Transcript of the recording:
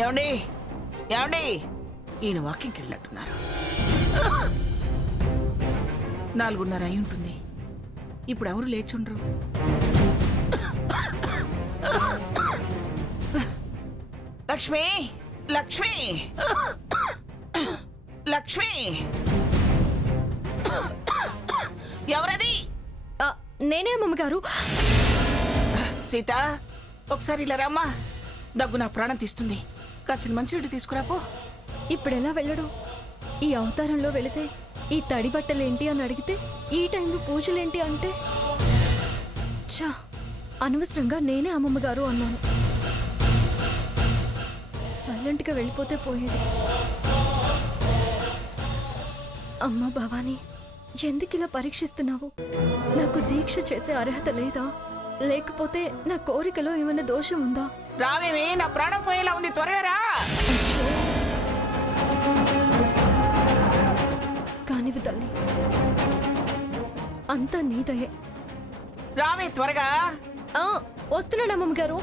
ఏమండి ఏమండి ఈయన వాకింగ్కి వెళ్ళినట్టున్నారు. 4:30 అయి ఉంటుంది. ఇప్పుడు ఎవరు లేచుండ్రు. లక్ష్మి లక్ష్మి లక్ష్మి ఎవరది? నేనే అమ్మగారు. సీత ఒకసారి ఇలా రమ్మా. దగ్గు నా ప్రాణం తీస్తుంది. కాసిన మంచినీళ్ళు తీసుకురాపో. ఇప్పుడెలా వెళ్ళడం? ఈ అవతారంలో వెళితే ఈ తడి బట్టలేంటి అని అడిగితే ఈ టైంలో పూజలేంటి అంటే చా, అనవసరంగా నేనే అమ్మమ్మగారు అన్నాను. సైలెంట్గా వెళ్ళిపోతే పోయేది. అమ్మా భవానీ, ఎందుకు ఇలా పరీక్షిస్తున్నావు? నాకు దీక్ష చేసే అర్హత లేదా? లేకపోతే నా కోరికలో ఏమైనా దోషం ఉందా? రావేమి, నా ప్రాణం పోయేలా ఉంది. త్వరగా రా. కానివి తల్లి, అంతా నీదయే. రావే త్వరగా. వస్తున్నాడు అమ్మమ్మగారు.